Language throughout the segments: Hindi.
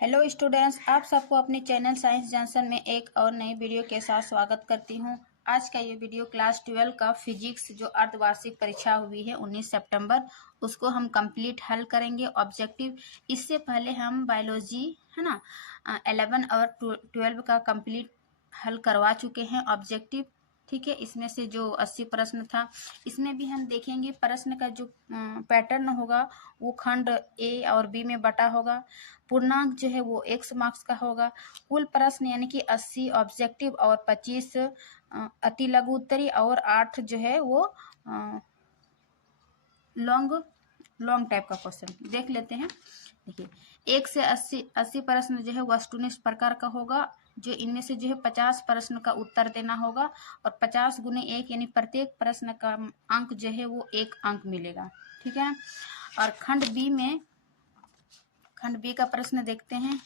हेलो स्टूडेंट्स, आप सबको अपने चैनल साइंस जंक्शन में एक और नई वीडियो के साथ स्वागत करती हूं। आज का ये वीडियो क्लास 12 का फिजिक्स जो अर्धवार्षिक परीक्षा हुई है 19 सितंबर, उसको हम कंप्लीट हल करेंगे ऑब्जेक्टिव। इससे पहले हम बायोलॉजी है ना 11 और 12 का कंप्लीट हल करवा चुके हैं ऑब्जेक्टिव। ठीक है, इसमें से जो 80 प्रश्न था, इसमें भी हम देखेंगे प्रश्न का जो पैटर्न होगा वो खंड ए और बी में बटा होगा। पूर्णांक जो है वो x मार्क्स का होगा। कुल प्रश्न यानी कि 80 ऑब्जेक्टिव और 25 अति लघु उत्तरी और 8 जो है वो लॉन्ग टाइप का क्वेश्चन देख लेते हैं। देखिए, 1 से 80 प्रश्न जो है वस्तुनिष्ठ प्रकार का होगा, जो इनमें से जो है 50 प्रश्न का उत्तर देना होगा और 50 गुने 1 यानी प्रत्येक प्रश्न का अंक जो है वो 1 अंक मिलेगा। ठीक है, और खंड बी का प्रश्न देखते हैं।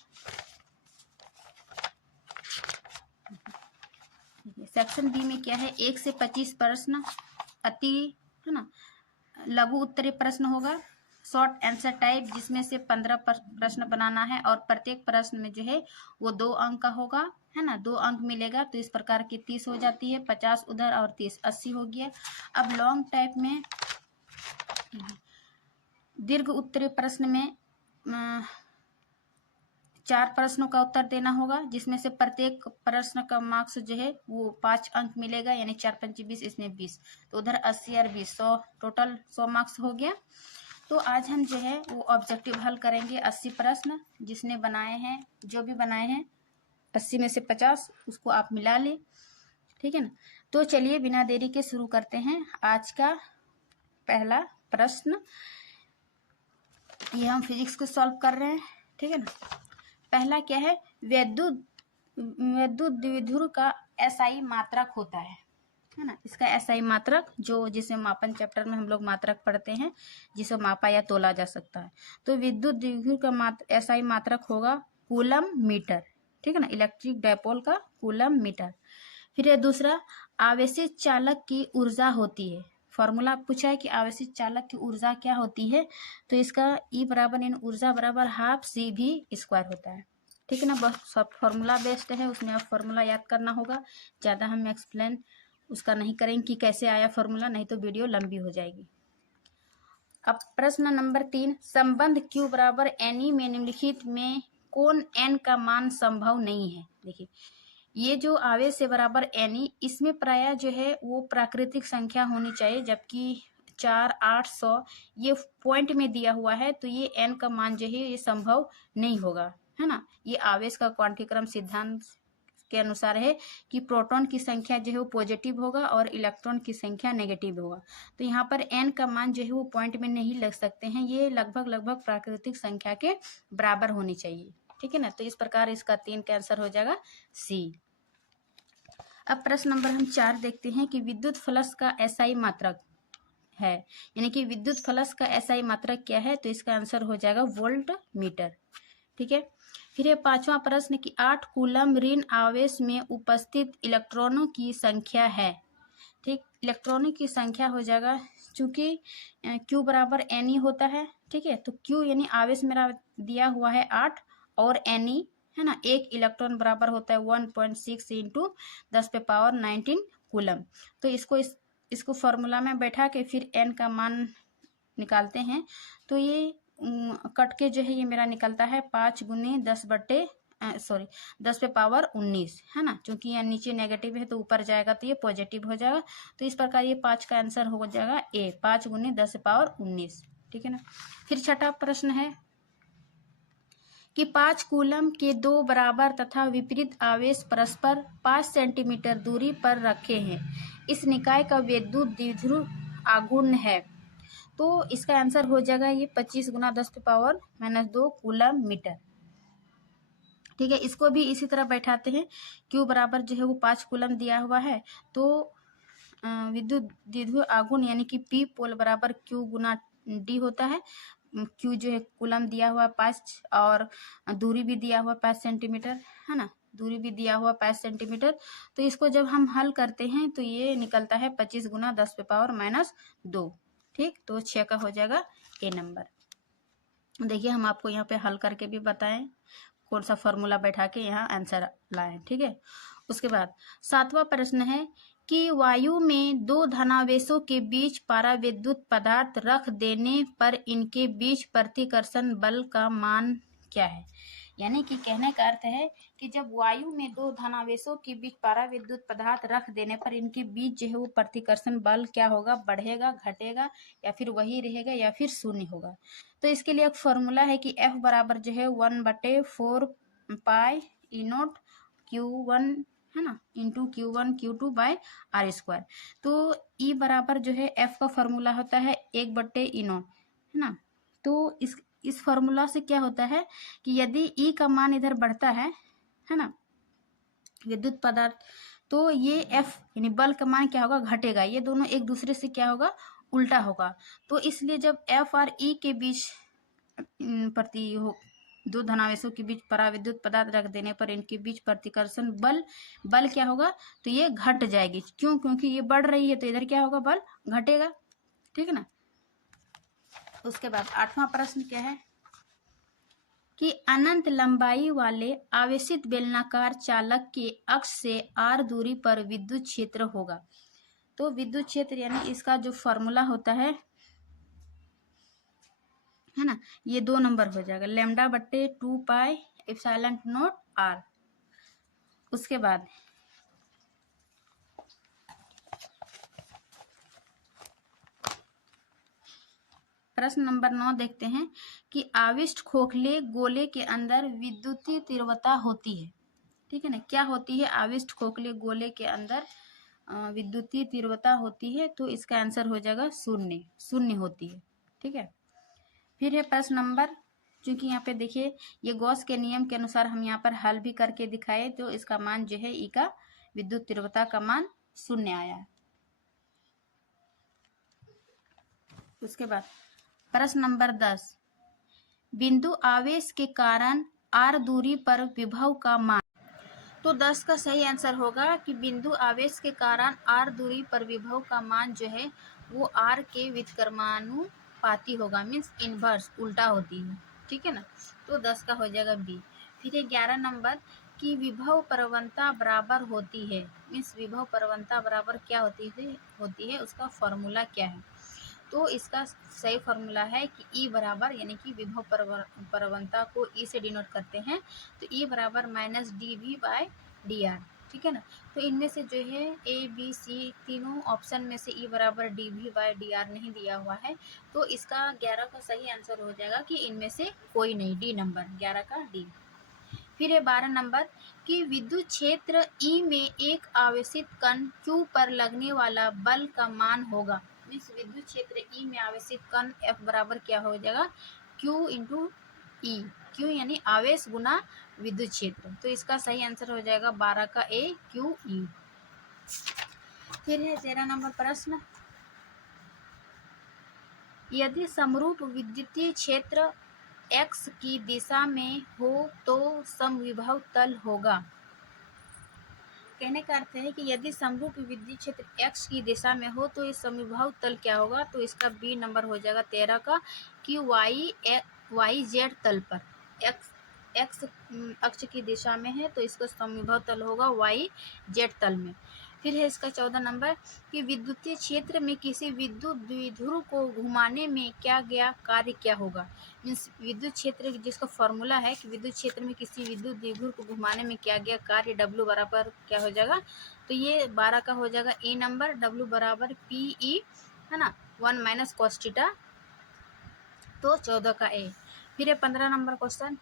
सेक्शन बी में क्या है, 1 से 25 प्रश्न अति है ना लघु उत्तरीय प्रश्न होगा, शॉर्ट आंसर टाइप, जिसमें से 15 प्रश्न बनाना है और प्रत्येक प्रश्न में जो है वो 2 अंक का होगा, है ना, 2 अंक मिलेगा। तो इस प्रकार की 30 हो जाती है, 50 उधर और 30 80 हो गया। अब लॉन्ग टाइप में दीर्घ उत्तरीय प्रश्न में 4 प्रश्नों का उत्तर देना होगा, जिसमें से प्रत्येक प्रश्न का मार्क्स जो है वो 5 अंक मिलेगा, यानी 4 पंचे 20, इसमें 20, तो उधर 80 और 20 100, टोटल 100 मार्क्स हो गया। तो आज हम जो है वो ऑब्जेक्टिव हल करेंगे 80 प्रश्न जिसने बनाए हैं, जो भी बनाए हैं 80 में से 50 उसको आप मिला लें। ठीक है ना, तो चलिए बिना देरी के शुरू करते हैं आज का पहला प्रश्न। ये हम फिजिक्स को सॉल्व कर रहे हैं। ठीक है ना, पहला क्या है, विद्युत द्विध्रुव का एसआई मात्रक होता है ना। इसका एसआई मात्रक जो जिसे मापन चैप्टर में हम लोग मात्रक पढ़ते हैं, जिसे मापा या तोला जा सकता है, तो विद्युत द्विध्रुव का एसआई मात्रक होगा कूलम मीटर। ठीक है ना, इलेक्ट्रिक डायपोल का कूलम मीटर। फिर ये दूसरा, आवेशित चालक की ऊर्जा होती है। फॉर्मूला पूछा है कि आवेशित चालक की ऊर्जा क्या होती है, तो इसका E बराबर इन ऊर्जा बराबर हाफ CV² होता है। ठीक है ना, बहुत सब फॉर्मूला बेस्ड है, उसमें आप फॉर्मूला याद करना होगा। ज़्यादा हम एक्सप्लेन उसका नहीं करेंगे कि कैसे आया फॉर्मूला, नहीं तो वीडियो लंबी हो जाएगी। अब प्रश्न नंबर 3, संबंध Q बराबर NE में निम्नलिखित में कौन n का मान संभव नहीं है। देखिए, ये जो आवेश से बराबर NE, इसमें प्रायः जो है वो प्राकृतिक संख्या होनी चाहिए, जबकि 4, 8, 100 ये पॉइंट में दिया हुआ है, तो ये n का मान जो है ये संभव नहीं होगा, है ना। ये आवेश का क्वांटिक्रम सिद्धांत के अनुसार है कि प्रोटॉन की संख्या जो है वो पॉजिटिव होगा और इलेक्ट्रॉन की संख्या नेगेटिव होगा। तो यहाँ पर n का मान जो है वो पॉइंट में नहीं लग सकते हैं, ये लगभग प्राकृतिक संख्या के बराबर होनी चाहिए। ठीक है ना, तो इस प्रकार इसका 3 का आंसर हो जाएगा C। अब प्रश्न नंबर हम 4 देखते हैं कि विद्युत फ्लक्स का एसआई मात्रक है, यानी कि विद्युत फ्लक्स का एसआई मात्रक क्या है, तो इसका आंसर हो जाएगा वोल्ट मीटर। ठीक है, फिर ये 5वां प्रश्न कि 8 कूलम ऋण आवेश में उपस्थित इलेक्ट्रॉनों की संख्या है। ठीक, इलेक्ट्रॉनों की संख्या हो जाएगा, चूंकि Q बराबर NE होता है। ठीक है, तो Q यानी आवेश मेरा दिया हुआ है 8 और NE है ना, एक इलेक्ट्रॉन बराबर होता है 1.6 इंटू 10⁻19 कूलम। तो इसको फॉर्मूला में बैठा के फिर n का मान निकालते हैं, तो ये कट के जो है ये मेरा निकलता है 5 गुने 10⁻19 है ना, क्योंकि यहाँ नीचे नेगेटिव है तो ऊपर जाएगा तो ये पॉजिटिव हो जाएगा। तो इस प्रकार ये 5 का आंसर हो जाएगा A, 5 गुने 10⁻19। ठीक है ना, फिर छठा प्रश्न है कि 5 कूलम के 2 बराबर तथा विपरीत आवेश परस्पर 5 सेंटीमीटर दूरी पर रखे हैं, इस निकाय का विद्युत द्विध्रुव आघूर्ण है। तो इसका आंसर हो जाएगा ये 25 गुना 10⁻⁻2 कूलम मीटर। ठीक है, इसको भी इसी तरह बैठाते हैं। Q बराबर जो है वो 5 कूलम दिया हुआ है, तो विद्युत द्विध्रुव आघूर्ण यानी कि P पोल बराबर Q गुना D होता है। Q जो है कूलम दिया हुआ 5 और दूरी भी दिया हुआ 5 सेंटीमीटर, है ना, दूरी भी दिया हुआ 5 सेंटीमीटर। तो इसको जब हम हल करते हैं तो ये निकलता है 25 गुना 10⁻⁻2। ठीक, तो 6 का हो जाएगा A नंबर। देखिए, हम आपको यहाँ पे हल करके भी बताएं, कौन सा फॉर्मूला बैठा के यहाँ आंसर लाएं, ठीक है। उसके बाद 7वां प्रश्न है कि वायु में दो धनावेशों के बीच परावैद्युत पदार्थ रख देने पर इनके बीच प्रतिकर्षण बल का मान क्या है। यानी कि कहने का अर्थ है कि जब वायु में दो धनावेशों के बीच परावैद्युत पदार्थ रख देने पर इनके बीच जो है वो प्रतिकर्षण बल क्या होगा, बढ़ेगा, घटेगा, या फिर वही रहेगा, या फिर शून्य होगा। तो इसके लिए एक फॉर्मूला है कि F बराबर जो है 1/4 पाई E0 Q1 है ना into Q1 Q2 bye R²। तो E बराबर जो है F का फॉर्मूला होता है 1/E0 है ना। तो इस फॉर्मूला से क्या होता है कि यदि E का मान इधर बढ़ता है ना, विद्युत पदार्थ, तो ये F यानी बल का मान क्या होगा, घटेगा। ये दोनों एक दूसरे से क्या होगा, उल्टा होगा। तो इसलिए जब F और E के बीच दो धनावेशों के बीच पराविद्युत पदार्थ रख देने पर इनके बीच प्रतिकर्षण बल क्या होगा, तो ये घट जाएगी। क्यों? क्योंकि ये बढ़ रही है तो इधर क्या होगा, बल घटेगा, ठीक है ना। उसके बाद 8वां प्रश्न क्या है कि अनंत लंबाई वाले आवेशित बेलनाकार चालक के अक्ष से r दूरी पर विद्युत क्षेत्र होगा। तो विद्युत क्षेत्र यानी इसका जो फॉर्मूला होता है ना, ये 2 नंबर हो जाएगा, λ/2 पाई एप्सिलॉन नॉट r। उसके बाद प्रश्न नंबर 9 देखते हैं कि आविष्ट खोखले गोले के अंदर विद्युतीय तीव्रता होती है, ठीक है ना। क्या होती है? आविष्ट खोखले गोले के अंदर विद्युतीय तीव्रता होती है। तो इसका आंसर हो जाएगा शून्य होती है, ठीक है। फिर है प्रश्न नंबर, क्योंकि यहाँ पे देखिए ये गॉस के नियम के अनुसार हम यहाँ पर हल भी करके दिखाए, तो इसका मान जो है ई का विद्युत तीव्रता का मान 0 आया है। उसके बाद प्रश्न नंबर 10, बिंदु आवेश के कारण r दूरी पर विभव का मान। तो 10 का सही आंसर होगा कि बिंदु आवेश के कारण r दूरी पर विभव का मान जो है वो r के व्युत्क्रमानुपाती होगा, मीन्स इनवर्स, उल्टा होती है, ठीक है ना। तो 10 का हो जाएगा बी। फिर 11 नंबर की विभव प्रवणता बराबर होती है, मीन्स विभव प्रवणता बराबर क्या होती है उसका फॉर्मूला क्या है। तो इसका सही फॉर्मूला है कि E बराबर, यानी कि विभव प्रवणता को E से डिनोट करते हैं, तो E बराबर -dV/dr, ठीक है ना। तो इनमें से जो है A B C तीनों ऑप्शन में से E बराबर dV/dr नहीं दिया हुआ है, तो इसका 11 का सही आंसर हो जाएगा कि इनमें से कोई नहीं, डी नंबर, 11 का डी। फिर है 12 नंबर कि विद्युत क्षेत्र E में एक आवेशित कण Q पर लगने वाला बल का मान होगा। इस विद्युत क्षेत्र E में आवेशित कण F बराबर क्या हो जाएगा, Q इंटू E। Q यानी आवेश गुना विद्युत क्षेत्र। तो इसका सही आंसर हो जाएगा 12 का A, QE। फिर है 13 नंबर प्रश्न, यदि समरूप विद्युतीय क्षेत्र x की दिशा में हो तो समविभव तल होगा। कहने का अर्थ है कि यदि समरूप विद्युत क्षेत्र x की दिशा में हो तो इस समविभव तल क्या होगा। तो इसका बी नंबर हो जाएगा 13 का कि y z तल पर, x अक्ष की दिशा में है तो इसका समविभव तल होगा y z तल में। फिर है इसका 14 नंबर कि विद्युतीय क्षेत्र में किसी विद्युत द्विध्रुव को घुमाने में किया गया कार्य क्या होगा। मीन्स विद्युत क्षेत्र जिसका फॉर्मूला है कि विद्युत क्षेत्र में किसी विद्युत द्विध्रुव को घुमाने में किया गया कार्य W बराबर क्या हो जाएगा। तो ये 12 का हो जाएगा ए नंबर, W बराबर PE है ना, 1 - cos थीटा, तो 14 का ए। फिर है 15 नंबर क्वेश्चन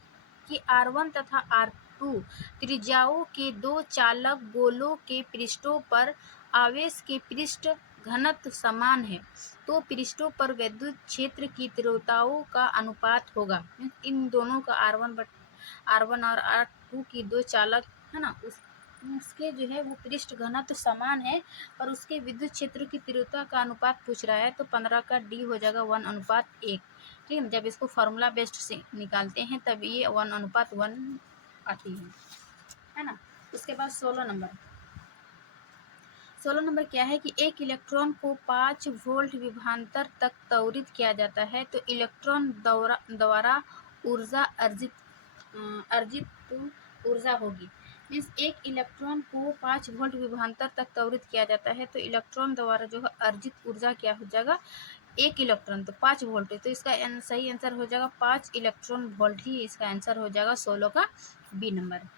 कि R1 तथा R2 त्रिज्याओं के दो चालक गोलों के पृष्ठों पर आवेश के पृष्ठ घनत्व समान है, तो पृष्ठों पर विद्युत क्षेत्र की तीव्रताओं का अनुपात होगा। इन दोनों का R1 और R2 की दो चालक है ना, उसके जो है वो पृष्ठ घनत्व समान है और उसके विद्युत क्षेत्र की तीव्रता का अनुपात पूछ रहा है। तो 15 का डी हो जाएगा 1:1, ठीक है। जब इसको फार्मूला बेस्ड से निकालते हैं तब ये 1:1 आती है ना। उसके बाद 16 नंबर क्या है कि एक इलेक्ट्रॉन को 5 वोल्ट विभवांतर तक त्वरित किया जाता है, तो इलेक्ट्रॉन द्वारा ऊर्जा अर्जित अर्जित ऊर्जा होगी। मीन्स एक इलेक्ट्रॉन को 5 वोल्ट विभवांतर तक त्वरित किया जाता है, तो इलेक्ट्रॉन द्वारा जो है अर्जित ऊर्जा क्या हो जाएगा, एक इलेक्ट्रॉन तो 5 वोल्ट है, तो इसका सही आंसर हो जाएगा 5 इलेक्ट्रॉन वोल्ट ही इसका आंसर हो जाएगा 16 का बी नंबर।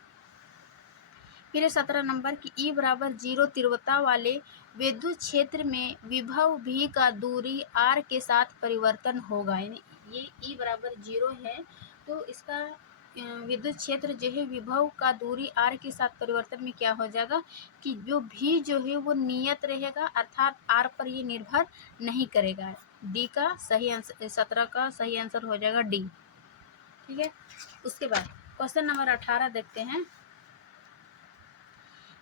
फिर 17 नंबर की ई बराबर 0 तीव्रता वाले विद्युत क्षेत्र में विभव v का दूरी r के साथ परिवर्तन होगा। यानी ये ई बराबर 0 है, तो इसका विद्युत क्षेत्र जो है विभव का दूरी r के साथ परिवर्तन में क्या हो जाएगा कि जो v जो है वो नियत रहेगा, अर्थात r पर ये निर्भर नहीं करेगा। डी का सही आंसर, 17 का सही आंसर हो जाएगा डी। ठीक है, उसके बाद क्वेश्चन नंबर 18 देखते हैं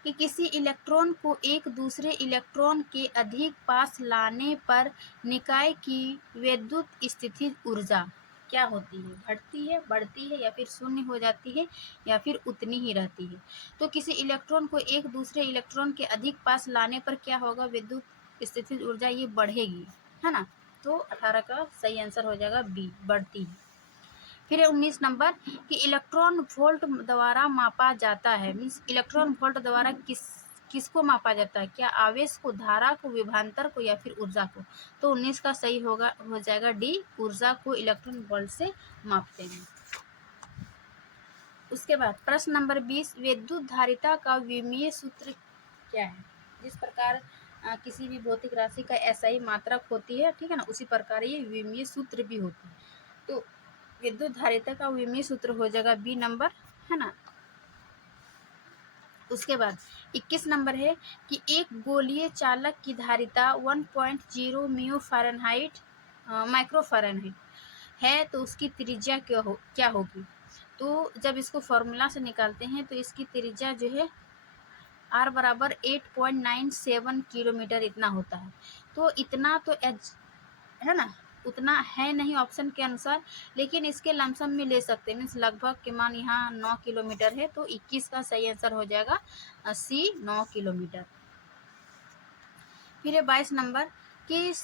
कि किसी इलेक्ट्रॉन को एक दूसरे इलेक्ट्रॉन के अधिक पास लाने पर निकाय की विद्युत स्थितिज ऊर्जा क्या होती है, घटती है, बढ़ती है, या फिर शून्य हो जाती है, या फिर उतनी ही रहती है। तो किसी इलेक्ट्रॉन को एक दूसरे इलेक्ट्रॉन के अधिक पास लाने पर क्या होगा, विद्युत स्थितिज ऊर्जा ये बढ़ेगी, है ना। तो 18 का सही आंसर हो जाएगा बी, बढ़ती है। फिर 19 नंबर कि इलेक्ट्रॉन वोल्ट द्वारा मापा जाता है। मीन्स इलेक्ट्रॉन वोल्ट द्वारा किसको मापा जाता है, क्या आवेश को, धारा को, विभवांतर को, या फिर ऊर्जा को। तो 19 का सही होगा हो जाएगा डी, ऊर्जा को इलेक्ट्रॉन वोल्ट से मापते हैं। उसके बाद प्रश्न नंबर 20 विद्युत धारिता का विमीय सूत्र क्या है। जिस प्रकार किसी भी भौतिक राशि का एसआई मात्रक होती है, ठीक है ना, उसी प्रकार ये विमीय सूत्र भी होती है। तो विद्युत धारिता का विमीय सूत्र हो जाएगा बी नंबर, है ना। उसके बाद 21 नंबर है कि एक गोलीय चालक की धारिता 1.0 म्यू फ़ारेनहाइट माइक्रो फ़ारेनहाइट है, तो उसकी त्रिज्या क्या होगी। तो जब इसको फॉर्मूला से निकालते हैं तो इसकी त्रिज्या जो है r बराबर 8.97 किलोमीटर इतना होता है। तो इतना तो है ना, उतना है नहीं ऑप्शन के अनुसार, लेकिन इसके लमसम में ले सकते हैं। मीन्स लगभग के मान यहाँ 9 किलोमीटर है, तो 21 का सही आंसर हो जाएगा सी, 9 किलोमीटर। फिर 22 नंबर कि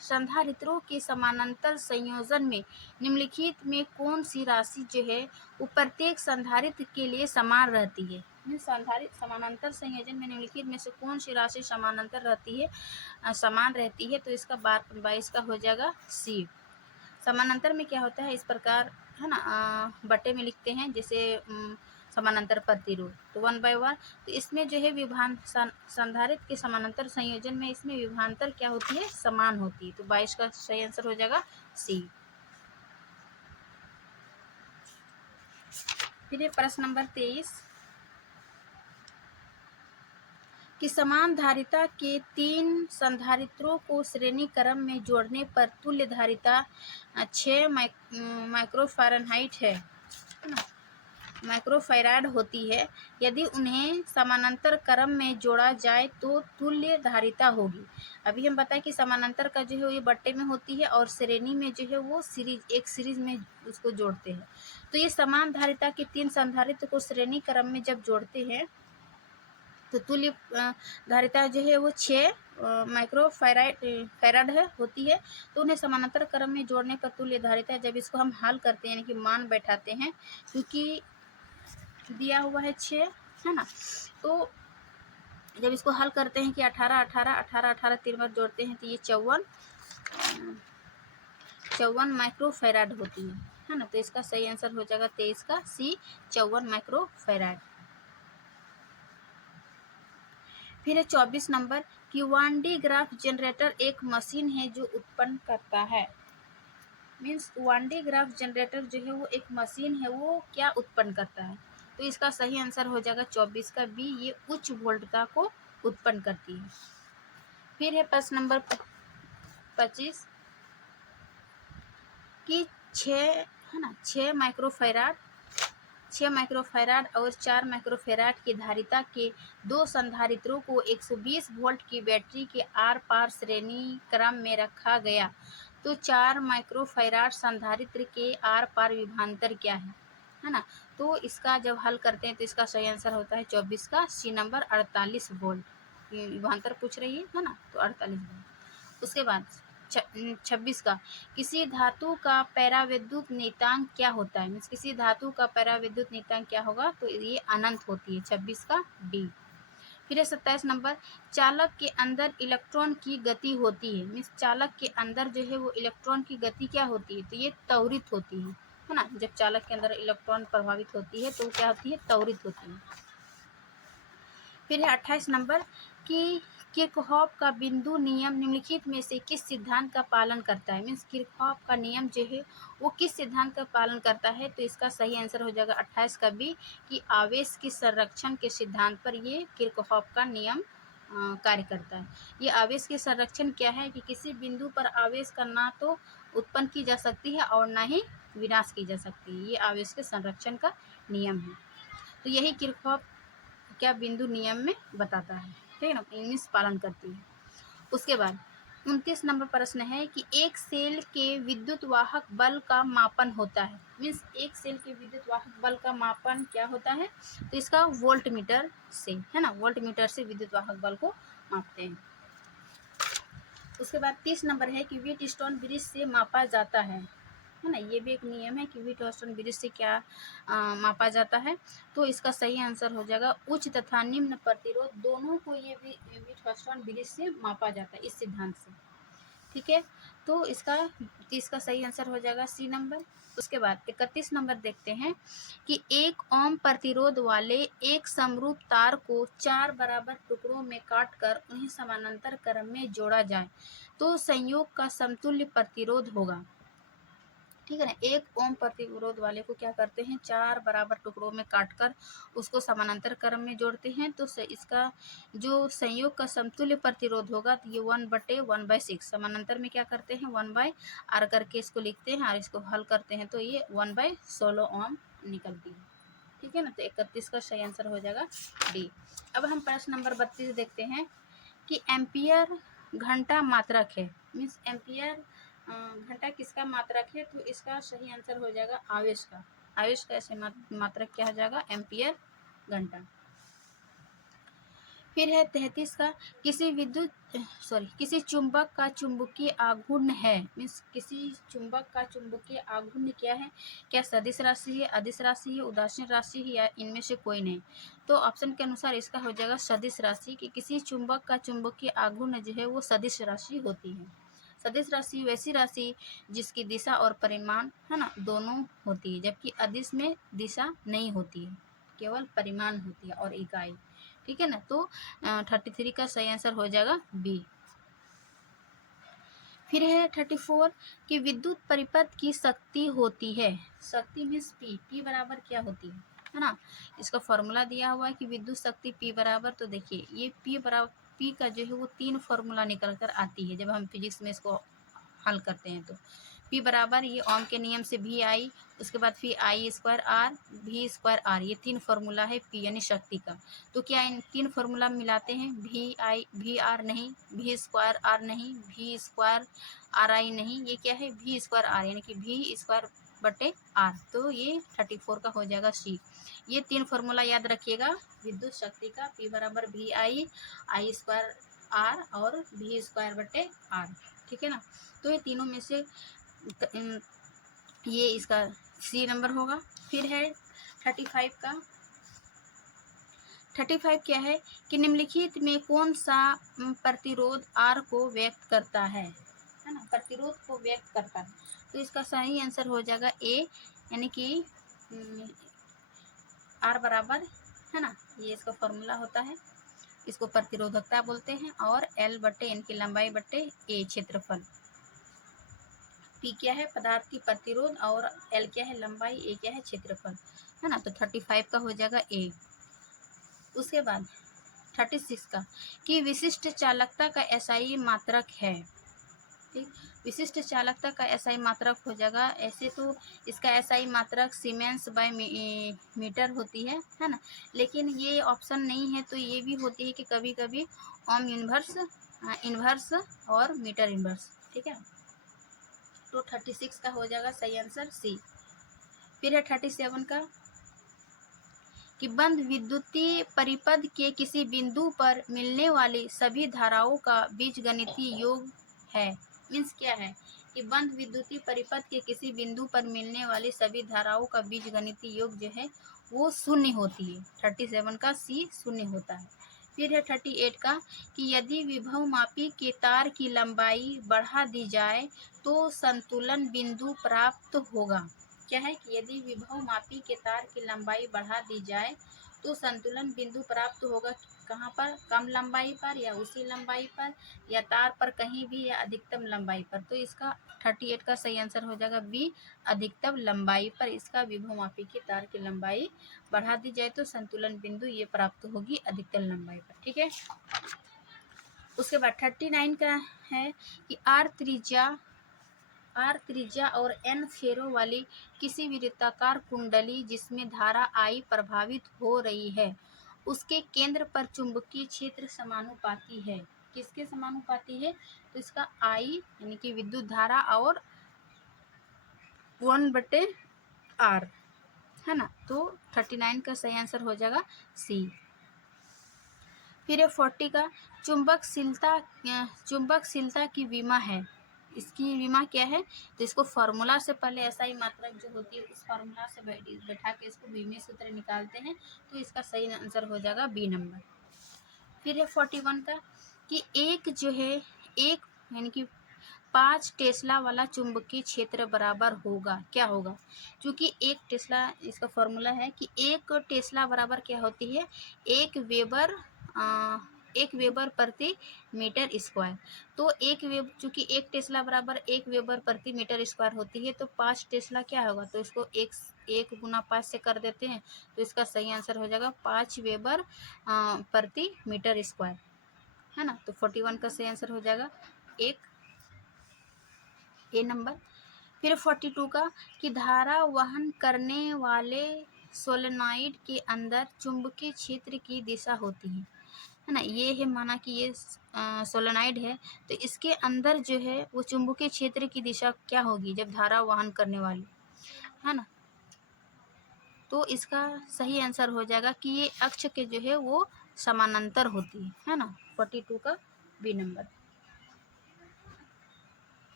संधारित्रों के समानांतर संयोजन में निम्नलिखित में कौन सी राशि जो है वो प्रत्येक संधारित्र के लिए समान रहती है। समानांतर संयोजन में निम्नलिखित में से कौन सी राशि समानांतर रहती है, समान रहती है। तो इसका 22 का हो जाएगा सी। समानांतर में क्या होता है, इस प्रकार है ना, बटे में लिखते हैं, जैसे समानांतर प्रतिरोध, तो 1/1। तो इसमें जो है संधारित्र के समानांतर संयोजन में इसमें विभवांतर क्या होती है, समान होती है। तो 22 का सही आंसर हो जाएगा सी। फिर प्रश्न नंबर 23 कि समान धारिता के 3 संधारित्रों को श्रेणी क्रम में जोड़ने पर तुल्य धारिता 6 माइक्रोफ़ारेनहाइट है ना, माइक्रोफैराड होती है। यदि उन्हें समानांतर क्रम में जोड़ा जाए तो तुल्य धारिता होगी। अभी हम बताएं कि समानांतर का जो है ये बट्टे में होती है, और श्रेणी में जो है वो एक सीरीज में उसको जोड़ते हैं। तो ये समान धारिता के 3 संधारित्र को श्रेणी क्रम में जब जोड़ते हैं तो तुल्य धारिता जो है वो 6 माइक्रोफैराड होती है। तो उन्हें समानांतर क्रम में जोड़ने पर तुल्य धारिता, जब इसको हम हल करते हैं यानी कि मान बैठाते हैं, क्योंकि दिया हुआ है 6, है ना, तो जब इसको हल करते हैं कि 18 3 बार जोड़ते हैं तो ये 54 माइक्रोफैराड होती है ना। तो इसका सही आंसर हो जाएगा 23 का सी, 54 माइक्रोफैराड। फिर है 24 नंबर कि वान डी ग्राफ जनरेटर एक मशीन है जो उत्पन्न करता है। मीन्स वान डी ग्राफ जनरेटर जो है वो एक मशीन है, वो क्या उत्पन्न करता है। तो इसका सही आंसर हो जाएगा 24 का बी, ये उच्च वोल्टता को उत्पन्न करती है। फिर है प्रश्न नंबर 25 कि 6 माइक्रोफैराड और 4 माइक्रोफैराड की धारिता के 2 संधारित्रों को 120 वोल्ट की बैटरी के आर पार श्रेणी क्रम में रखा गया, तो 4 माइक्रोफैराड संधारित्र के आर पार विभवांतर क्या है ना। तो इसका जब हल करते हैं तो इसका सही आंसर होता है 24 का सी नंबर, 48 वोल्ट विभवांतर पूछ रही है ना, तो 48 वोल्ट। उसके बाद 26 का किसी धातु का पैराविद्युत नियतांक क्या होता है, मीन्स किसी धातु का पैराविद्युत नियतांक क्या होगा, तो ये अनंत होती है, 26 का डी। फिर है 27 नंबर, चालक के अंदर इलेक्ट्रॉन की गति होती है, मीन्स चालक के अंदर जो है वो इलेक्ट्रॉन की गति क्या होती है, तो ये त्वरित होती है ना। जब चालक के अंदर इलेक्ट्रॉन प्रभावित होती है तो क्या होती है, त्वरित होती है। फिर है 28 नंबर कि किरचॉफ का बिंदु नियम निम्नलिखित में से किस सिद्धांत का पालन करता है, मीन्स किरचॉफ का नियम जो है वो किस सिद्धांत का पालन करता है, तो इसका सही आंसर हो जाएगा 28 का बी, कि आवेश के संरक्षण के सिद्धांत पर ये किरचॉफ का नियम कार्य करता है। ये आवेश के संरक्षण क्या है कि किसी बिंदु पर आवेश का ना तो उत्पन्न की जा सकती है और ना ही विनाश की जा सकती है, ये आवेश के संरक्षण का नियम है। तो यही किरचॉफ क्या बिंदु नियम में बताता है, ठीक है ना, इंग्लिश पालन करती है। उसके बाद 29 नंबर प्रश्न है कि एक सेल के विद्युत वाहक बल का मापन होता है, मीन्स एक सेल के विद्युत वाहक बल का मापन क्या होता है, तो इसका वोल्ट मीटर से, है ना, वोल्ट मीटर से विद्युत वाहक बल को मापते हैं। उसके बाद 30 नंबर है कि व्हीटस्टोन ब्रिज से मापा जाता है ना, ये भी एक नियम है कि व्हीटस्टोन ब्रिज से क्या मापा जाता है, तो इसका सही आंसर हो जाएगा उच्च तथा निम्न प्रतिरोध दोनों को ये व्हीटस्टोन ब्रिज से मापा जाता है, इस सिद्धांत से, ठीक है। तो इसका सही आंसर हो जाएगा सी नंबर। उसके बाद 31 नंबर देखते हैं कि 1 ओम प्रतिरोध वाले एक समरूप तार को 4 बराबर टुकड़ों में काटकर उन्हें समानांतर क्रम में जोड़ा जाए तो संयोग का समतुल्य प्रतिरोध होगा, ठीक है ना। 1 ओम प्रतिरोध वाले को क्या करते हैं, 4 बराबर टुकड़ों में काटकर उसको समानांतर क्रम में जोड़ते हैं, तो इसका जो संयोग का समतुल्य प्रतिरोध होगा तो ये 1/1/6, समानांतर में क्या करते हैं 1/r करके इसको लिखते हैं और इसको हल करते हैं तो ये 1/16 ओम निकलती है, ठीक है ना। तो 31 का सही आंसर हो जाएगा डी। अब हम प्रश्न नंबर 32 देखते हैं कि एम्पियर घंटा मात्रक है, मीन्स एम्पियर घंटा किसका मात्रक है, तो इसका सही आंसर हो जाएगा आवेश का, आवेश का ऐसे मात्रक क्या हो जाएगा, एम्पियर घंटा। फिर है 33 का किसी चुंबक का चुंबकीय आघूर्ण है, मीन्स किसी चुंबक का चुंबकीय आघूर्ण क्या है, क्या सदिश राशि है, अदिश राशि है, उदासीन राशि है या इनमें से कोई नहीं, तो ऑप्शन के अनुसार इसका हो जाएगा सदिश राशि, कि किसी चुंबक का चुंबकीय आघूर्ण जो है वो सदिश राशि होती है। सदिश राशि वैसी राशि जिसकी दिशा और परिमाण, है ना, दोनों होती है, जबकि अदिश में दिशा नहीं होती है, केवल परिमाण होती है और इकाई, ठीक है ना। तो 33 का सही आंसर हो जाएगा बी। फिर है 34 कि विद्युत परिपथ की शक्ति होती है, शक्ति मीन्स पी बराबर क्या होती है ना, इसका फॉर्मूला दिया हुआ है कि विद्युत शक्ति पी बराबर, तो देखिए ये पी का जो है वो 3 फॉर्मूला निकल कर आती है जब हम फिजिक्स में इसको हल करते हैं, तो पी बराबर ये ओम के नियम से भी आई, उसके बाद फिर आई स्क्वायर आर भी स्क्वायर आर, ये 3 फॉर्मूला है पी यानी शक्ति का। तो क्या इन 3 फॉर्मूला मिलाते हैं, भी आर नहीं, भी स्क्वायर आर नहीं, भी स्क्वायर आर आई नहीं, ये क्या है भी स्क्वायर आर यानी कि भी स्क्वायर बटे आर, तो ये 34 का हो जाएगा सी। ये 3 फॉर्मूला याद रखिएगा विद्युत शक्ति का, पी बराबर भी आई स्क्वायर आर और भी स्क्वायर बटे आर, ठीक है ना। तो ये तीनों में से ये इसका सी नंबर होगा। फिर है 35 का, 35 क्या है कि निम्नलिखित में कौन सा प्रतिरोध आर को व्यक्त करता है ना, प्रतिरोध को व्यक्त करता है, तो इसका सही आंसर हो जाएगा ए, यानी कि आर बराबर, है ना, ये इसका फॉर्मूला होता है, इसको प्रतिरोधकता बोलते हैं, और एल बटे इनकी लंबाई बटे ए क्षेत्रफल, पी क्या है पदार्थ की प्रतिरोध और एल क्या है लंबाई, ए क्या है क्षेत्रफल, है ना। तो 35 का हो जाएगा ए। उसके बाद 36 का कि विशिष्ट चालकता का एसआई मात्रक है, ठीक, विशिष्ट चालकता का एसआई मात्रक हो जाएगा, ऐसे तो इसका एसआई मात्रक सीमेंस बाय मीटर होती है ना, लेकिन ये ऑप्शन नहीं है, तो ये भी होती है कि कभी कभी ओम इन्वर्स और मीटर इन्वर्स, ठीक है। तो 36 का हो जाएगा सही आंसर सी। फिर है 37 का कि बंद विद्युतीय परिपथ के किसी बिंदु पर मिलने वाली सभी धाराओं का बीजगणितीय योग है, मीन्स क्या है कि बंद विद्युतीय परिपथ के किसी बिंदु पर मिलने वाली सभी धाराओं का बीजगणितीय योग जो है वो शून्य होती है। 37 का सी शून्य होता है। फिर है 38 का कि यदि विभव मापी के तार की लंबाई बढ़ा दी जाए तो संतुलन बिंदु प्राप्त होगा। क्या है कि यदि विभव मापी के तार की लंबाई बढ़ा दी जाए तो संतुलन बिंदु प्राप्त होगा। कहाँ पर? कम लंबाई पर या उसी लंबाई पर या तार पर कहीं भी या अधिकतम लंबाई पर। तो इसका 38 का सही आंसर हो जाएगा बी, अधिकतम लंबाई पर इसका विभव मापी की तार की लंबाई बढ़ा दी जाए तो संतुलन बिंदु ये प्राप्त होगी अधिकतम लंबाई पर। ठीक है। उसके बाद 39 का है कि आर त्रिज्या और एन फेरों वाली किसी भी वृत्ताकार कुंडली जिसमें धारा आई प्रभावित हो रही है उसके केंद्र पर चुंबकीय क्षेत्र समानुपाती है। किसके समानुपाती है? तो इसका आई यानी कि विद्युत धारा और 1/r है ना। तो 39 का सही आंसर हो जाएगा सी। फिर 40 का चुंबकशीलता की विमा है। इसकी विमा क्या है? तो इसको फॉर्मूला से पहले एसआई मात्रक जो होती है उस फॉर्मूला से बैठा के इसको विमीय सूत्र निकालते हैं तो इसका सही आंसर हो जाएगा बी नंबर। फिर है 41 का कि एक जो है एक यानी कि 5 टेस्ला वाला चुंबकीय क्षेत्र बराबर होगा। क्या होगा? क्योंकि एक टेस्ला इसका फॉर्मूला है कि एक टेस्ला बराबर क्या होती है? एक वेबर प्रति मीटर स्क्वायर। तो चूंकि एक टेस्ला बराबर 1 वेबर प्रति मीटर स्क्वायर होती है तो 5 टेस्ला क्या होगा? तो इसको एक गुना 5 से कर देते हैं तो इसका सही आंसर हो जाएगा 5 वेबर प्रति मीटर स्क्वायर है ना। तो 41 का सही आंसर हो जाएगा एक ए नंबर। फिर 42 का कि धारा वहन करने वाले सोलेनॉइड के अंदर चुंबकीय क्षेत्र की दिशा होती है ना। ये है माना कि ये सोलेनॉइड है तो इसके अंदर जो है वो चुंबकीय क्षेत्र की दिशा क्या होगी जब धारा वहन करने वाली है ना। तो इसका सही आंसर हो जाएगा कि ये अक्ष के जो है वो समानांतर होती है ना। 42 का बी नंबर।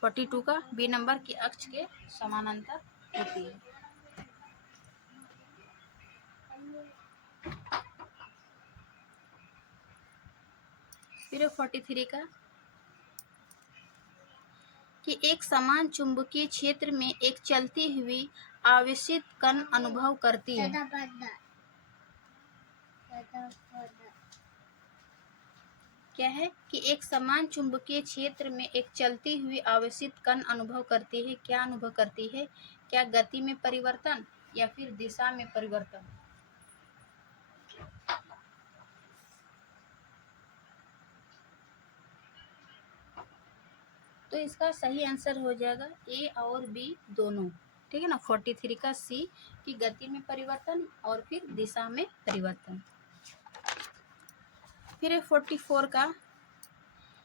42 का बी नंबर की अक्ष के समानांतर होती है। फिर 43 का कि एक समान चुंबकीय क्षेत्र में एक चलती हुई आवेशित कण अनुभव करती है। क्या है कि एक समान चुंबकीय क्षेत्र में एक चलती हुई आवेशित कण अनुभव करती है। क्या अनुभव करती है? क्या गति में परिवर्तन या फिर दिशा में परिवर्तन? तो इसका सही आंसर हो जाएगा ए और बी दोनों। ठीक है ना। 43 का सी की गति में परिवर्तन और फिर दिशा में परिवर्तन। फिर 44 का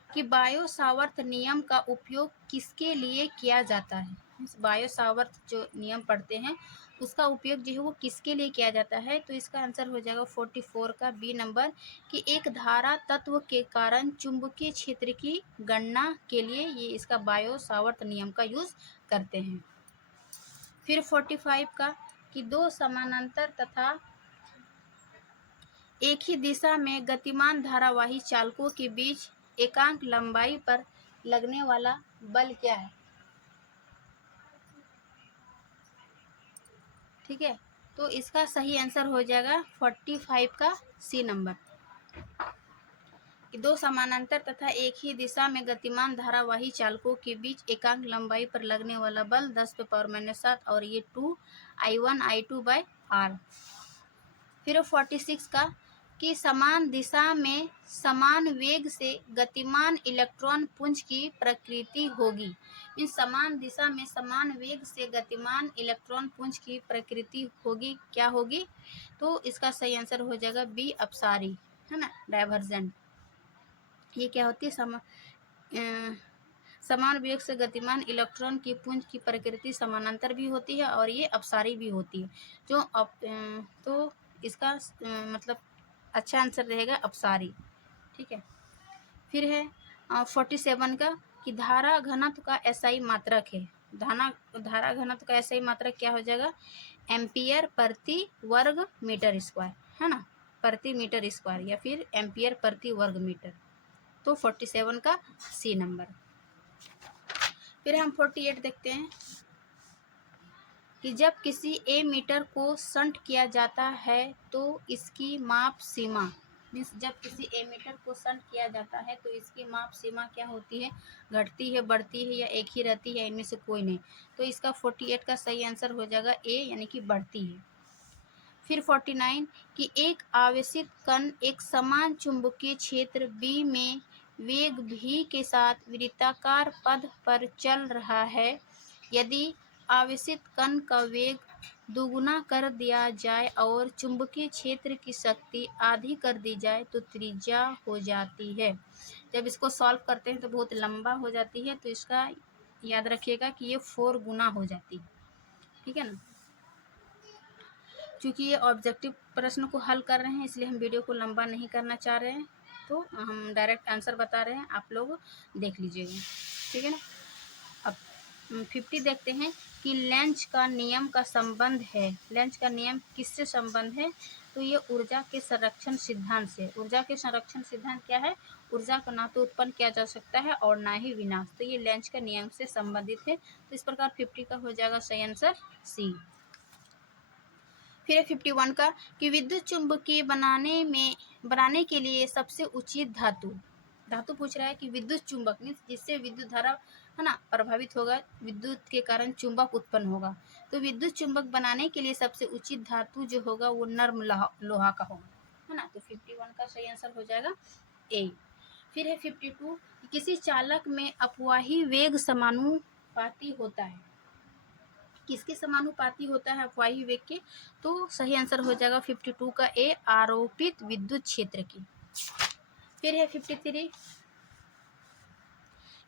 कि बायो सावर्त नियम का उपयोग किसके लिए किया जाता है। बायो सावर्त जो नियम पढ़ते हैं उसका उपयोग जो है वो किसके लिए किया जाता है। तो इसका आंसर हो जाएगा 44 का बी नंबर कि एक धारा तत्व के कारण चुंबकीय क्षेत्र की गणना के लिए ये इसका बायो सावर्त नियम का यूज करते हैं। फिर 45 का कि दो समानांतर तथा एक ही दिशा में गतिमान धारावाही चालकों के बीच एकांक लंबाई पर लगने वाला बल क्या है। ठीक है। तो इसका सही आंसर हो जाएगा 45 का सी नंबर। दो समानांतर तथा एक ही दिशा में गतिमान धारावाही चालकों के बीच एकांक लंबाई पर लगने वाला बल 10⁻⁷ और ये 2I1I2/r। फिर 46 का कि समान दिशा में समान वेग से गतिमान इलेक्ट्रॉन पुंज की प्रकृति होगी। इस समान दिशा में समान वेग से गतिमान इलेक्ट्रॉन पुंज की प्रकृति होगी। क्या होगी? तो इसका सही आंसर हो जाएगा बी अपसारी है ना, डाइवर्जेंट। ये क्या होती है? समान वेग से गतिमान इलेक्ट्रॉन की पुंज की प्रकृति समानांतर भी होती है और ये अपसारी भी होती है। तो इसका मतलब अच्छा आंसर रहेगा अपसारी। ठीक है। फिर है 47 का कि धारा घनत्व का एसआई मात्रक है। धारा घनत्व का एसआई मात्रक क्या हो जाएगा? एम्पियर प्रति वर्ग मीटर स्क्वायर, है ना, प्रति मीटर स्क्वायर, या फिर एम्पियर प्रति वर्ग मीटर। तो 47 का सी नंबर। फिर हम 48 देखते हैं कि जब किसी ए मीटर को शंट किया जाता है तो इसकी माप सीमा, मीन्स जब किसी ए मीटर को शंट किया जाता है तो इसकी माप सीमा क्या होती है? घटती है, बढ़ती है, या एक ही रहती है? इनमें से कोई नहीं। तो इसका 48 का सही आंसर हो जाएगा ए, यानी कि बढ़ती है। फिर 49 कि एक आवेशित कण एक समान चुंबकीय क्षेत्र बी में वेग v के साथ वृत्ताकार पथ पर चल रहा है। यदि आवेशित कण का वेग दोगुना कर दिया जाए और चुंबकीय क्षेत्र की शक्ति आधी कर दी जाए तो त्रिज्या हो जाती है। जब इसको सॉल्व करते हैं तो बहुत लंबा हो जाती है, तो इसका याद रखिएगा कि ये 4 गुना हो जाती है। ठीक है ना। क्योंकि ये ऑब्जेक्टिव प्रश्न को हल कर रहे हैं इसलिए हम वीडियो को लंबा नहीं करना चाह रहे हैं, तो हम डायरेक्ट आंसर बता रहे हैं, आप लोग देख लीजिएगा। ठीक है ना। अब 50 देखते हैं कि लेंज का नियम का संबंध है। लेंज का नियम किससे संबंध है? तो ये ऊर्जा के संरक्षण सिद्धांत से। ऊर्जा के संरक्षण सिद्धांत क्या है? ऊर्जा को ना तो उत्पन्न किया जा सकता है और ना ही विनाश। तो ये लेंज का नियम से संबंधित है। तो इस प्रकार 50 का हो जाएगा सही आंसर सी। फिर 51 का कि विद्युत चुंबकीय बनाने के लिए सबसे उचित धातु पूछ रहा है कि विद्युत चुंबक मीन्स जिससे विद्युत धारा, है ना, प्रभावित होगा, विद्युत के कारण चुंबक उत्पन्न होगा। तो विद्युत चुंबक बनाने के लिए सबसे उचित धातु जो होगा वो नर्म लोहा का होगा, है ना। तो 51 का सही आंसर हो जाएगा ए। फिर है 52 कि किसी चालक में अपवाही वेग समानुपाती होता है। किसके समानुपाती होता है? अपवाही वेग के। तो सही आंसर हो जाएगा 52 का ए, आरोपित विद्युत क्षेत्र की। फिर है 53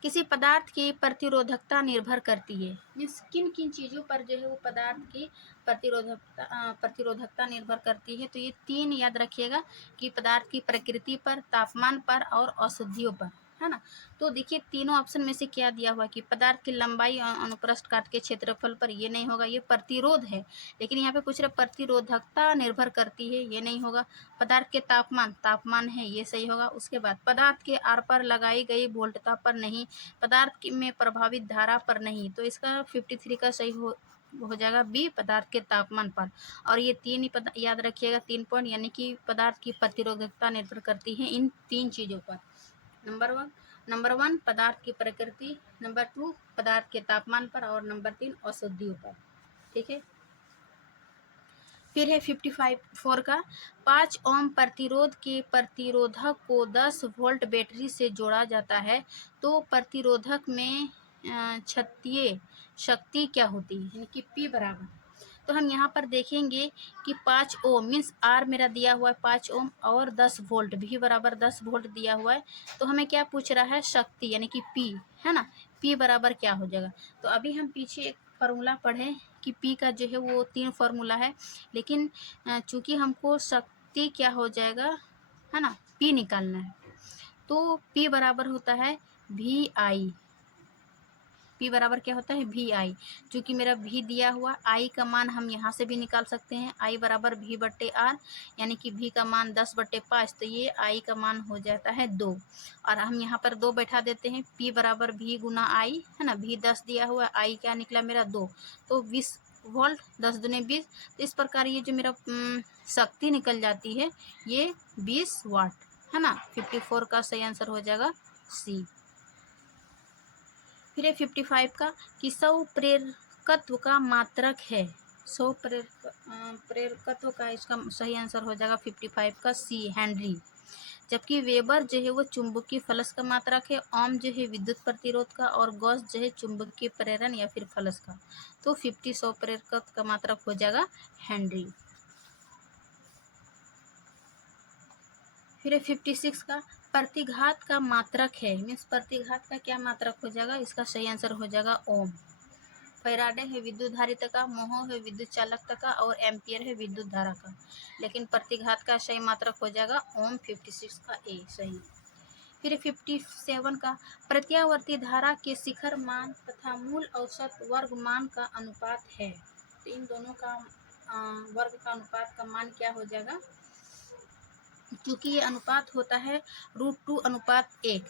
किसी पदार्थ की प्रतिरोधकता निर्भर करती है। मीन्स किन किन चीज़ों पर जो है वो पदार्थ की प्रतिरोधकता निर्भर करती है। तो ये 3 याद रखिएगा कि पदार्थ की प्रकृति पर, तापमान पर और अशुद्धियों पर, है ना। तो देखिए तीनों ऑप्शन में से क्या दिया हुआ कि पदार्थ की लंबाई अनुप्रस्थ काट के क्षेत्रफल पर, ये नहीं होगा, ये प्रतिरोध है। लेकिन यहाँ पे पूछ रहे प्रतिरोधकता निर्भर करती है, ये नहीं होगा। पदार्थ के तापमान है, ये सही होगा। उसके बाद पदार्थ के आर पर लगाई गई वोल्टता पर नहीं, पदार्थ में प्रभावित धारा पर नहीं। तो इसका 53 का सही हो जाएगा बी, पदार्थ के तापमान पर। और ये 3 याद रखिएगा, 3 पॉइंट, यानी कि पदार्थ की प्रतिरोधकता निर्भर करती है इन 3 चीज़ों पर। नंबर 1 पदार्थ की प्रकृति, नंबर 2 पदार्थ के तापमान पर, और नंबर 3 अशुद्धियों पर। ठीक है। फिर है 54 का 5 ओम प्रतिरोध के प्रतिरोधक को 10 वोल्ट बैटरी से जोड़ा जाता है तो प्रतिरोधक में क्षतिय शक्ति क्या होती है, यानी कि P बराबर। तो हम यहाँ पर देखेंगे कि 5 ओम मीन्स आर मेरा दिया हुआ है 5 ओम और 10 वोल्ट, भी बराबर 10 वोल्ट दिया हुआ है। तो हमें क्या पूछ रहा है? शक्ति, यानी कि P, है ना। P बराबर क्या हो जाएगा? तो अभी हम पीछे एक फार्मूला पढ़े कि P का जो है वो 3 फार्मूला है, लेकिन चूंकि हमको शक्ति क्या हो जाएगा, है ना, P निकालना है। तो P बराबर होता है VI। P बराबर क्या होता है? VI। चूँकि मेरा V दिया हुआ, I का मान हम यहाँ से भी निकाल सकते हैं। I बराबर V/R, यानी कि V का मान 10/5, तो ये I का मान हो जाता है 2। और हम यहाँ पर 2 बैठा देते हैं। P बराबर V गुना I, है ना। V 10 दिया हुआ, I क्या निकला मेरा 2, तो 20 वोल्ट, 10 दूने 20। तो इस प्रकार ये जो मेरा शक्ति निकल जाती है ये 20 वाट, है ना। 54 का सही आंसर हो जाएगा सी। फिर है 55 का कि 100 प्रेरकत्व का मात्रक है। 100 प्रेरकत्व का इसका सही आंसर हो जाएगा 55 का सी, हेनरी। जबकि वेबर जो है वो चुंबकीय फ्लक्स का मात्रक है, ओम जो है विद्युत प्रतिरोध का, और गॉस जो है चुंबकीय प्रेरण या फिर फ्लक्स का। तो 100 प्रेरकत्व का मात्रक हो जाएगा हेनरी। फिर 56 का प्रतिघात का मात्रक है, मीन्स प्रतिघात का क्या मात्रक हो जाएगा? इसका सही आंसर हो जाएगा ओम। फैराडे है विद्युत धारिता का, मोह है विद्युत चालकता का, और एम्पियर है विद्युत धारा का। लेकिन प्रतिघात का सही मात्रक हो जाएगा ओम। 56 का ए सही। फिर 57 का प्रत्यावर्ती धारा के शिखर मान तथा मूल औसत वर्ग मान का अनुपात है। तो इन दोनों का वर्ग का अनुपात का मान क्या हो जाएगा, क्योंकि ये अनुपात होता है √2 अनुपात 1,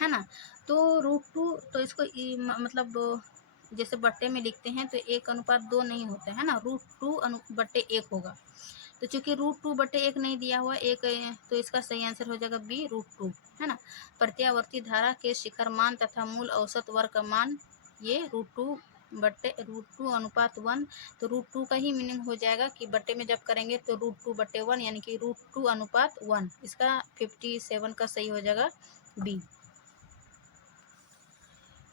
है ना। तो √2 तो इसको मतलब जैसे बट्टे में लिखते हैं तो 1 अनुपात 2 नहीं होता है ना, √2 बट्टे 1 होगा। तो चूंकि √2 बट्टे 1 नहीं दिया हुआ एक, तो इसका सही आंसर हो जाएगा बी √2, है ना। प्रत्यावर्ती धारा के शिखर मान तथा मूल औसत वर्ग का मान ये √2 अनुपात 1। तो √2 का ही मीनिंग हो जाएगा कि बट्टे में जब करेंगे तो √2 बट्टे 1 यानी कि √2 अनुपात 1। इसका 57 का सही हो जाएगा बी।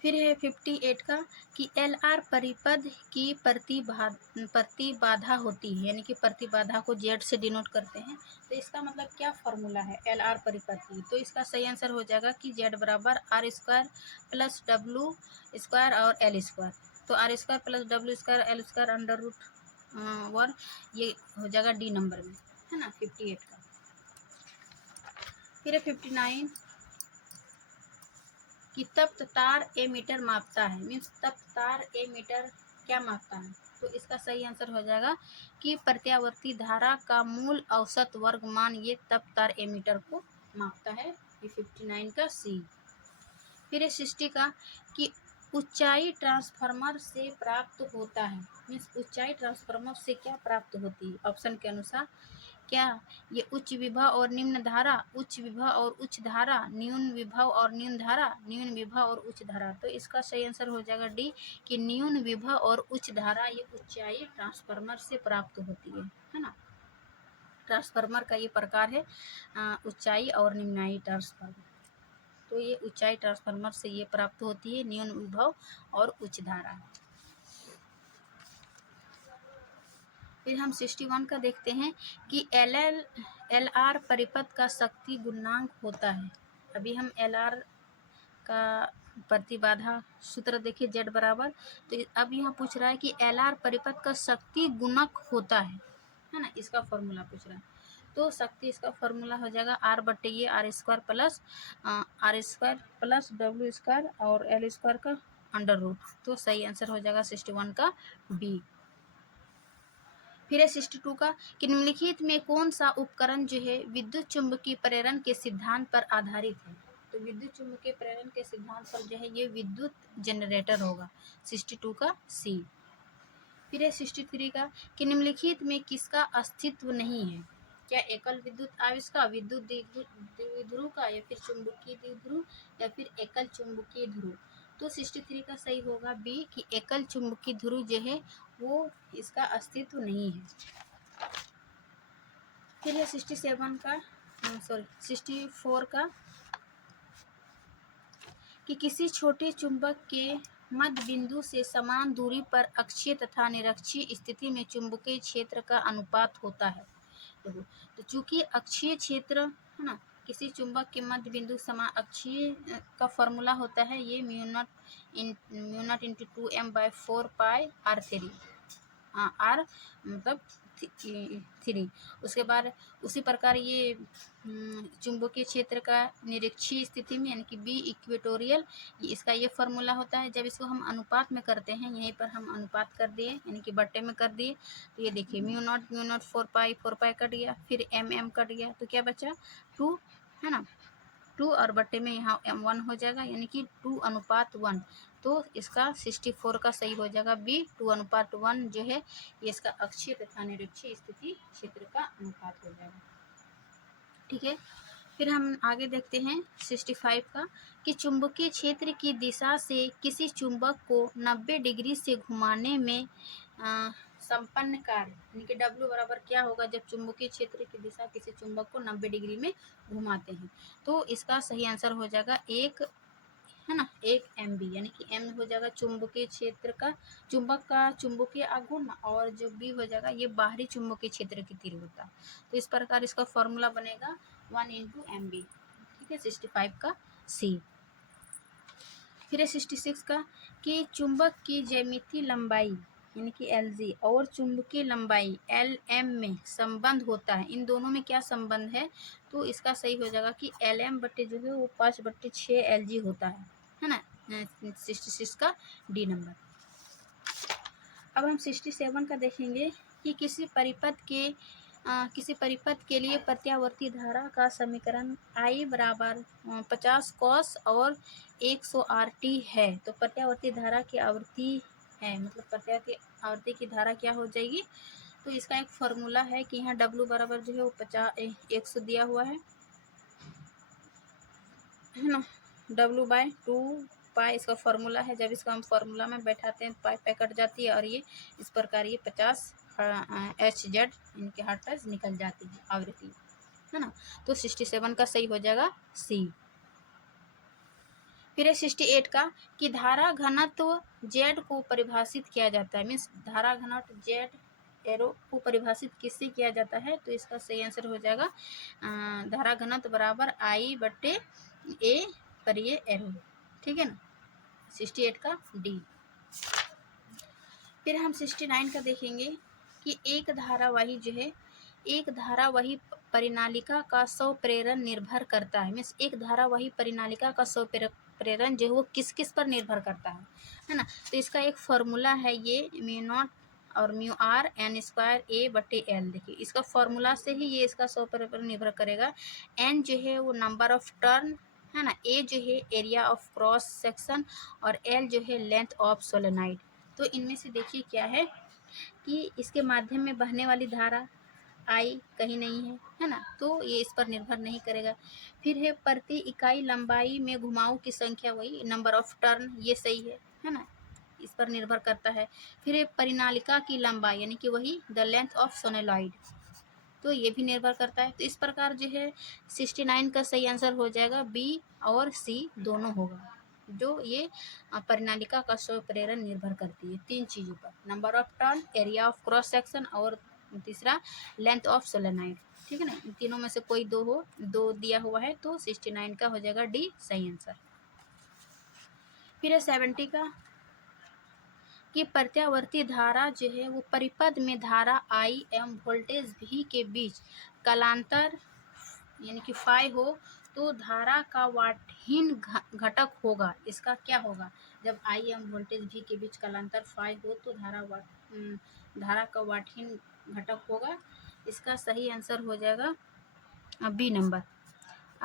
फिर है 58 का कि LR परिपथ की प्रतिबाधा होती है, यानी कि प्रतिबाधा को Z से डिनोट करते हैं। तो इसका मतलब क्या फॉर्मूला है LR परिपथ की, तो इसका सही आंसर हो जाएगा कि Z बराबर R square plus W square और L स्क्वायर। तो R square plus W square L square under root वर, ये हो जाएगा डी नंबर में, है ना 58 का। फिर 59 कि तप्त तार ए मीटर मापता है, मीन्स तप्त तार ए मीटर क्या मापता है। तो इसका सही आंसर हो जाएगा कि प्रत्यावर्ती धारा का मूल औसत वर्ग मान ये तप्त तार ए मीटर को मापता है, ये 59 का सी। फिर 60 का कि ऊंचाई ट्रांसफार्मर से प्राप्त होता है, मीन्स ऊंचाई ट्रांसफार्मर से क्या प्राप्त होती है। ऑप्शन के अनुसार क्या ये उच्च विभव और निम्न धारा, उच्च विभव और उच्च धारा, न्यून विभव और न्यून धारा, न्यून विभव और उच्च धारा। तो इसका सही आंसर हो जाएगा डी कि न्यून विभव और उच्च धारा ये ऊंचाई ट्रांसफार्मर से प्राप्त होती है ना। ट्रांसफार्मर का ये प्रकार है ऊंचाई और निम्नाई ट्रांसफार्मर। तो ये ऊंचाई ट्रांसफार्मर से ये प्राप्त होती है न्यून विभव और उच्च धारा। फिर हम 61 का देखते हैं कि LR परिपथ का शक्ति गुणांक होता है। अभी हम LR का प्रतिबाधा सूत्र देखिए Z बराबर, तो अब यहाँ पूछ रहा है कि LR परिपथ का शक्ति गुणक होता है ना, इसका फॉर्मूला पूछ रहा है। तो शक्ति इसका फॉर्मूला हो जाएगा R बट्टे ये R square plus W square और L स्क्वायर का अंडर रूट। तो सही आंसर हो जाएगा 61 का बी। फिर है 62 का कि निम्नलिखित में कौन सा उपकरण जो है विद्युत चुम्बकीय प्रेरण के सिद्धांत पर आधारित है। तो विद्युत चुम्बकीय प्रेरण के सिद्धांत पर जो है ये विद्युत जनरेटर होगा, 62 का सी। फिर है 63 का कि निम्नलिखित में किसका अस्तित्व नहीं है। क्या एकल विद्युत आवेश का, विद्युत द्विध्रुव का, या फिर चुंबकीय द्विध्रुव, या फिर एकल चुंबकीय ध्रुव। तो 63 का सही होगा बी कि एकल चुंबकीय ध्रुव जो है वो इसका अस्तित्व नहीं है। फिर है 64 का कि किसी छोटे चुंबक के मध्य बिंदु से समान दूरी पर अक्षीय तथा निरक्षीय स्थिति में चुंबकीय क्षेत्र का अनुपात होता है। तो चूंकि अक्षीय क्षेत्र है ना, किसी चुंबक के मध्य बिंदु समान अक्षीय का फॉर्मूला होता है ये μ0 × 2m/4πr3 r मतलब 3। उसके बाद उसी प्रकार ये चुंबकीय क्षेत्र का निरक्षीय स्थिति में यानी कि बी इक्वेटोरियल, इसका ये फॉर्मूला होता है। जब इसको हम अनुपात में करते हैं, यहीं पर हम अनुपात कर दिए यानी कि बट्टे में कर दिए, तो ये देखिए μ0 4π कट गया, फिर m कट गया, तो क्या बचा 2, है ना। 2 और बट्टे में यहाँ m1 हो जाएगा यानी कि 2:1। तो इसका 64 का सही हो जाएगा बी 2:1 जो है ये इसका अक्षीय तथा निरक्षीय स्थिति क्षेत्र का अनुपात हो जाएगा। ठीक है, फिर हम आगे देखते हैं 65 का कि चुंबकीय क्षेत्र की दिशा से किसी चुंबक को 90 डिग्री से घुमाने में संपन्न कार्य यानी कि W बराबर क्या होगा जब चुंबकीय क्षेत्र की दिशा किसी चुंबक को 90 डिग्री में घुमाते हैं। तो इसका सही आंसर हो जाएगा 1 MB यानी कि M हो जाएगा चुंबकीय क्षेत्र का, चुंबक का चुंबकीय आघूर्ण, और जो B हो जाएगा ये बाहरी चुंबकीय क्षेत्र की तीव्रता। तो इस प्रकार इसका फॉर्मूला बनेगा 1 × MB। ठीक है, 65 का C। फिर है 66 का कि चुंबक की ज्यामितीय लंबाई यानी कि Lg और चुंबकीय लंबाई Lm में संबंध होता है, इन दोनों में क्या संबंध है, तो इसका सही हो जाएगा कि Lm बट्टे जो है वो 5/6 Lg होता है ना। 66 का डी नंबर। अब हम 67 का देखेंगे कि किसी परिपथ के लिए प्रत्यावर्ती धारा का समीकरण I बराबर 50 cos और 100 RT है। तो प्रत्यावर्ती धारा की आवृत्ति है, मतलब प्रत्यावर्ती आवृत्ति की धारा क्या हो जाएगी, तो इसका एक फॉर्मूला है कि यहाँ W बराबर जो है वो 100 दिया हुआ है ना। W/2 इसका फॉर्मूला है, जब इसका हम फॉर्मूला में बैठाते हैं पाई पे कट जाती है और ये इस प्रकार ये 50 Hz इनके हर्ट्ज निकल जाती है आवृत्ति, है ना। तो 67 का सही हो जाएगा सी। फिर है 68 का कि धारा घनत्व Z को परिभाषित किया जाता है, मीन्स धारा घनत्व Z एरो को परिभाषित किससे किया जाता है, तो इसका सही आंसर हो जाएगा धारा घनत्व बराबर I/A पर ये एरो, ठीक है ना। 68 का डी। फिर हम 69 का देखेंगे कि एक धारावाही परिनालिका का स्वप्रेरण निर्भर करता है, मीन्स एक धारावाही परिनालिका का स्वप्रेरण जो है वो किस किस पर निर्भर करता है ना। तो इसका एक फॉर्मूला है ये μ0 और μr(n²A/L). देखिए इसका फॉर्मूला से ही ये इसका स्वप्रेरण निर्भर करेगा। n जो है वो नंबर ऑफ टर्न है ना, A जो है एरिया ऑफ क्रॉस सेक्शन और L जो है लेंथ ऑफ सोलेनॉइड। तो इनमें से देखिए क्या है कि इसके माध्यम में बहने वाली धारा I कहीं नहीं है ना, तो ये इस पर निर्भर नहीं करेगा। फिर है प्रति इकाई लंबाई में घुमाव की संख्या, वही नंबर ऑफ टर्न, ये सही है ना, इस पर निर्भर करता है। फिर है परिनालिका की लंबाई यानी कि वही द लेंथ ऑफ सोलेनॉइड, तो ये भी निर्भर करता है। तो इस प्रकार जो है 69 का सही आंसर हो जाएगा बी और सी दोनों होगा, जो ये परिनालिका का स्वप्रेरण निर्भर करती है 3 चीज़ों पर, number of turn, area of cross section और तीसरा लेंथ ऑफ सोलेनॉइड, ठीक है ना। इन तीनों में से कोई दो दिया हुआ है, तो 69 का हो जाएगा डी सही आंसर। फिर है 70 का कि प्रत्यावर्ती धारा जो है वो परिपथ में धारा I एवं वोल्टेज V के बीच कालांतर यानी कि फाई हो तो धारा का वाटहीन घटक होगा। इसका क्या होगा, जब I एवं वोल्टेज V के बीच कालांतर फाई हो तो धारा का वाटहीन घटक होगा। इसका सही आंसर हो जाएगा B number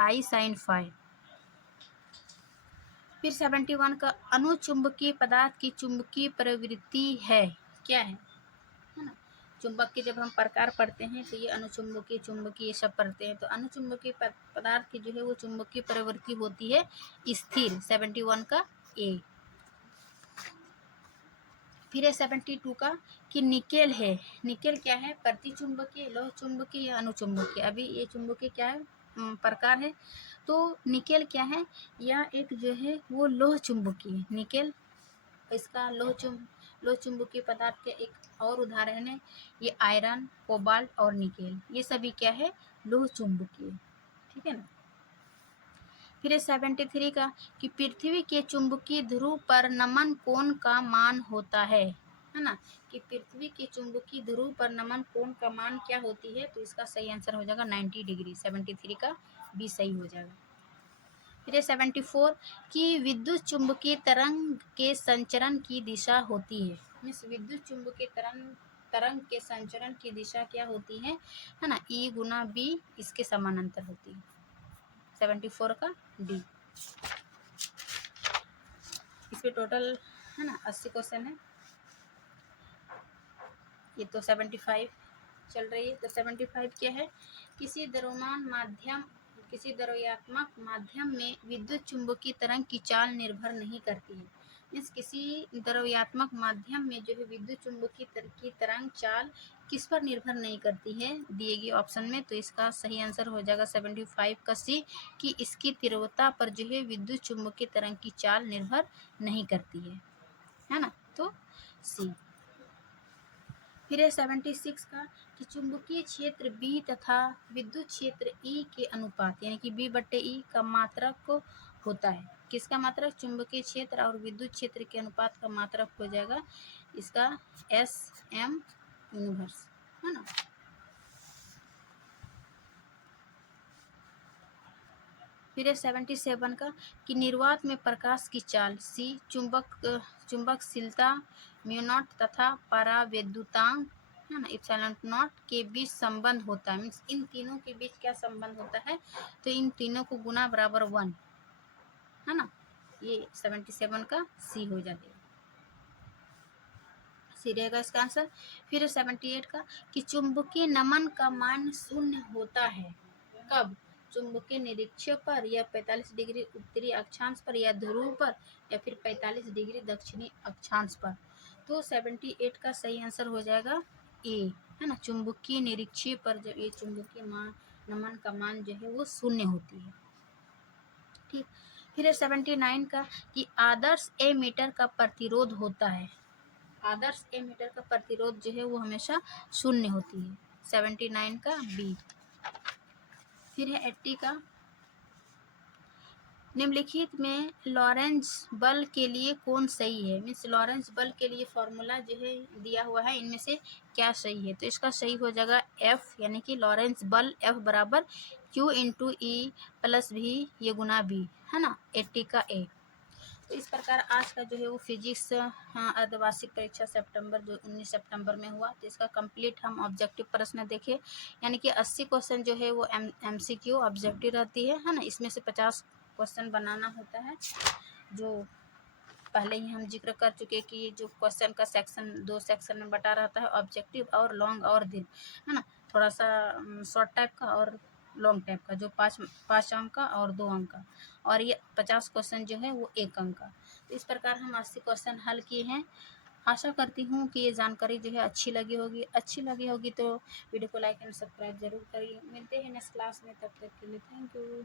I sin phi. फिर 71 का अनुचुंबकीय पदार्थ की चुंबकीय प्रवृत्ति है, क्या है ना। चुंबक के जब हम प्रकार पढ़ते हैं तो ये अनुचुंबकीय, चुंबकीय, ये सब पढ़ते हैं। तो अनुचुंबकीय पदार्थ की जो है वो चुंबकीय प्रवृत्ति होती है स्थिर, 71 का ए। फिर है 72 का कि निकेल है, निकेल क्या है, प्रतिचुंबकीय, लौह चुंबकीय या अनुचुंबकीय। अभी ये चुंबकीय क्या है, प्रकार है। तो निकेल क्या है, यह एक जो है वो लोह चुंबकीय, निकेल इसका लोह चुंबकीय पदार्थ के एक और उदाहरण है ये आयरन, कोबाल्ट और निकेल, ये सभी क्या है लोह चुंबकीय, ठीक है ना। फिर 73 का कि पृथ्वी के चुंबकीय ध्रुव पर नमन कोण का मान होता है ना, कि पृथ्वी के चुंबकीय ध्रुव पर नमन कोण का मान क्या होती है, तो इसका सही आंसर हो जाएगा 90 डिग्री, 73 का बी सही हो जाएगा। फिर 74 कि विद्युत चुंबकीय तरंग के संचरण की दिशा होती है, मीन्स विद्युत चुंबकीय तरंग के संचरण की दिशा क्या होती है ना, E गुना B इसके समानांतर होती है, 74 का डी। इसमें टोटल है ना 80 क्वेश्चन है, ये तो 75 चल रही है। तो 75 क्या है, किसी द्रव्यात्मक माध्यम में विद्युत चुंबकीय तरंग की चाल निर्भर नहीं करती है, मीन्स किसी द्रव्यात्मक माध्यम में जो है विद्युत चुंबकीय की तरंग चाल किस पर निर्भर नहीं करती है दिए गए ऑप्शन में, तो इसका सही आंसर हो जाएगा 75 का सी, कि इसकी तीव्रता पर जो है विद्युत चुंबकीय तरंग की चाल निर्भर नहीं करती है ना, तो सी। फिर है 76 का कि चुंबकीय क्षेत्र B तथा विद्युत क्षेत्र E के अनुपात यानी कि B/E का मात्रक होता है, किसका मात्रक, चुंबकीय क्षेत्र और विद्युत क्षेत्र के अनुपात का मात्रक हो जाएगा इसका SM यूनिवर्स है ना। फिर है 77 का कि निर्वात में प्रकाश की चाल C चुंबकशीलता म्यू0 तथा परावैद्युतांक है ना एप्सिलॉन नॉट के बीच संबंध होता है। मीन्स इन तीनों के बीच क्या संबंध होता है, तो इन तीनों को गुना बराबर 1 है ना। ये 77 का C हो जाएगा, सी रहेगा इसका आंसर। फिर 78 का कि चुंबकीय नमन का मान शून्य होता है कब, चुंबकीय निरीक्षक पर या 45 डिग्री उत्तरी अक्षांश पर या ध्रुव पर या फिर 45 डिग्री दक्षिणी अक्षांश पर। तो 78 का सही आंसर हो जाएगा ए है ना, चुंबकीय निरीक्षक पर जब ये चुंबकीय नमन का मान जो है वो शून्य होती है। ठीक, फिर 79 का कि आदर्श एमीटर का प्रतिरोध होता है, आदर्श एमीटर का प्रतिरोध जो है वो हमेशा शून्य होती है। 79 का बी। फिर है 80 का निम्नलिखित में लॉरेंज बल के लिए कौन सही है। मीन्स लॉरेंज बल के लिए फॉर्मूला जो है दिया हुआ है, इनमें से क्या सही है, तो इसका सही हो जाएगा F, यानी कि लॉरेंज बल F बराबर Q इंटू ई प्लस भी ये गुना बी है ना। 80 का ए। तो इस प्रकार आज का जो है वो फिजिक्स अर्धवार्षिक परीक्षा सितंबर जो 19 सितंबर में हुआ, तो इसका कंप्लीट हम ऑब्जेक्टिव प्रश्न देखे, यानी कि 80 क्वेश्चन जो है वो MCQ ऑब्जेक्टिव रहती है ना। इसमें से 50 क्वेश्चन बनाना होता है, जो पहले ही हम जिक्र कर चुके कि जो क्वेश्चन का सेक्शन 2 सेक्शन में बटा रहता है, ऑब्जेक्टिव और लॉन्ग और दिन है ना, थोड़ा सा शॉर्ट टाइप का और लॉन्ग टाइप का, जो 5 अंक का और 2 अंक का, और ये 50 क्वेश्चन जो है वो 1 अंक का। तो इस प्रकार हम 80 क्वेश्चन हल किए हैं। आशा करती हूँ कि ये जानकारी जो है अच्छी लगी होगी तो वीडियो को लाइक एंड सब्सक्राइब जरूर करिए। मिलते हैं नेक्स्ट क्लास में, तब तक के लिए थैंक यू।